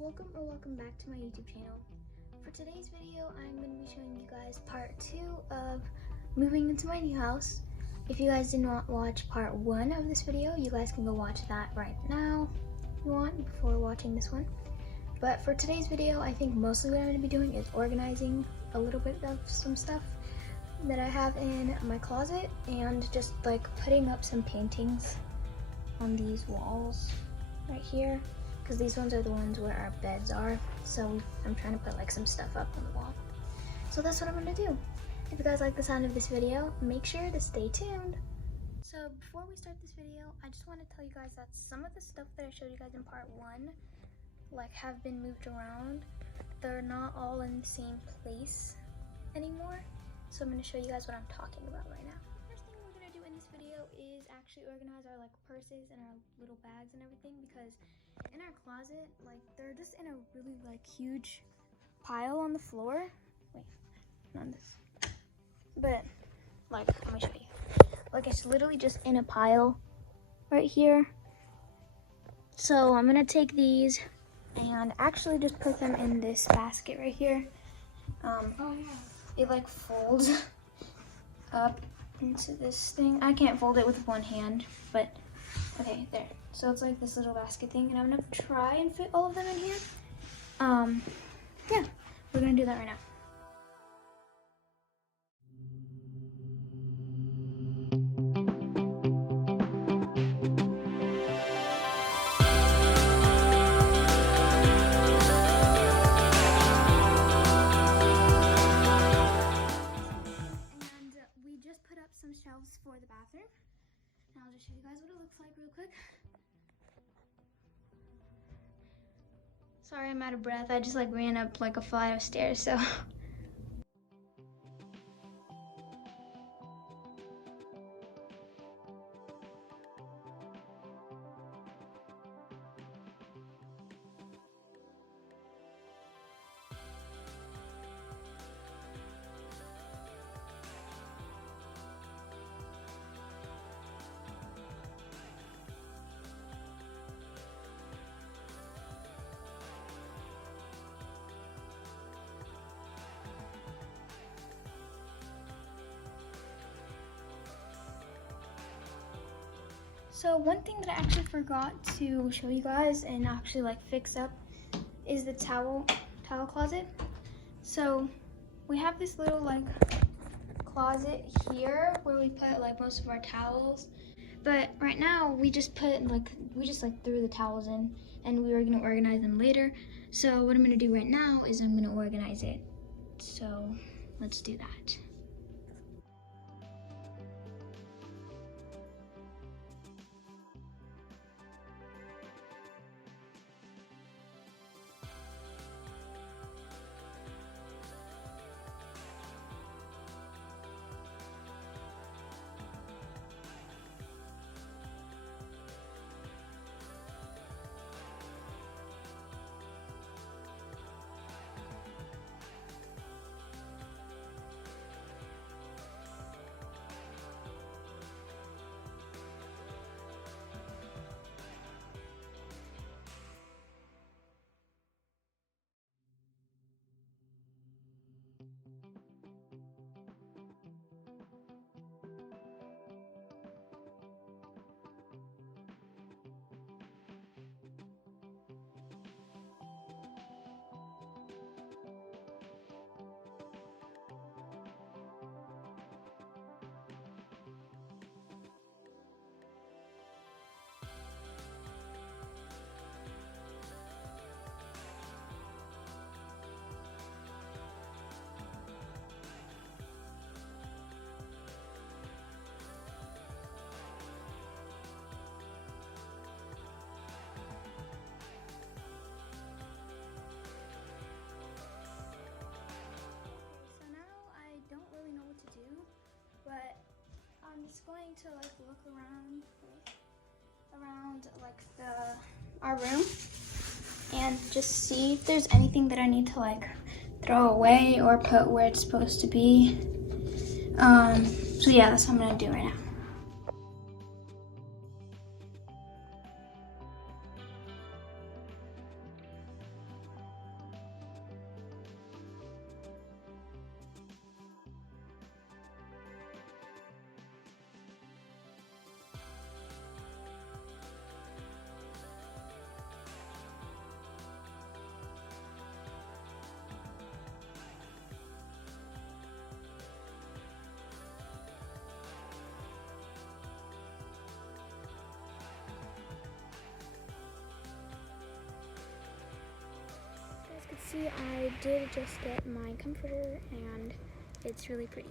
welcome back to my YouTube channel. For today's video, I'm going to be showing you guys part 2 of moving into my new house. If you guys did not watch part 1 of this video, you guys can go watch that right now if you want before watching this one. But for today's video, I think mostly what I'm going to be doing is organizing a little bit of some stuff that I have in my closet and just like putting up some paintings on these walls right here, because these ones are the ones where our beds are. So I'm trying to put like some stuff up on the wall. So that's what I'm gonna do. If you guys like the sound of this video, make sure to stay tuned. So before we start this video, I just want to tell you guys that some of the stuff that I showed you guys in part 1 like have been moved around. They're not all in the same place anymore. So I'm going to show you guys what I'm talking about right now. First thing we're going to do in this video is actually organize our like purses and our little bags and everything, because in our closet, like they're just in a really like huge pile on the floor. Wait, not this. But like, let me show you. Like it's literally just in a pile right here. So I'm going to take these and actually just put them in this basket right here. It like folds up into this thing. I can't fold it with one hand, but okay, there. So it's like this little basket thing, and I'm gonna try and fit all of them in here. Yeah, we're gonna do that right now. Some shelves for the bathroom, and I'll just show you guys what it looks like real quick. Sorry, I'm out of breath. I just like ran up like a flight of stairs, so. So one thing that I actually forgot to show you guys and actually like fix up is the towel closet. So we have this little like closet here where we put like most of our towels, but right now we just threw the towels in, and we were gonna organize them later. So what I'm gonna do right now is I'm gonna organize it. So let's do that. But I'm just going to like look around like our room and just see if there's anything that I need to like throw away or put where it's supposed to be. So yeah, that's what I'm gonna do right now. see, I did just get my comforter and it's really pretty.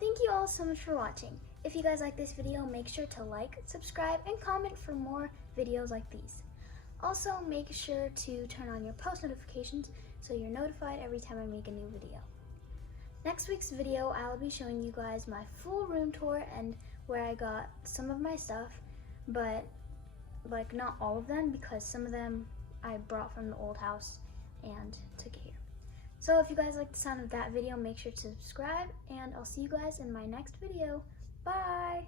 Thank you all so much for watching. If you guys like this video, make sure to like, subscribe, and comment for more videos like these. Also, make sure to turn on your post notifications so you're notified every time I make a new video. Next week's video, I will be showing you guys my full room tour and where I got some of my stuff, but like not all of them because some of them I brought from the old house and took it here. So if you guys like the sound of that video, make sure to subscribe, and I'll see you guys in my next video. Bye!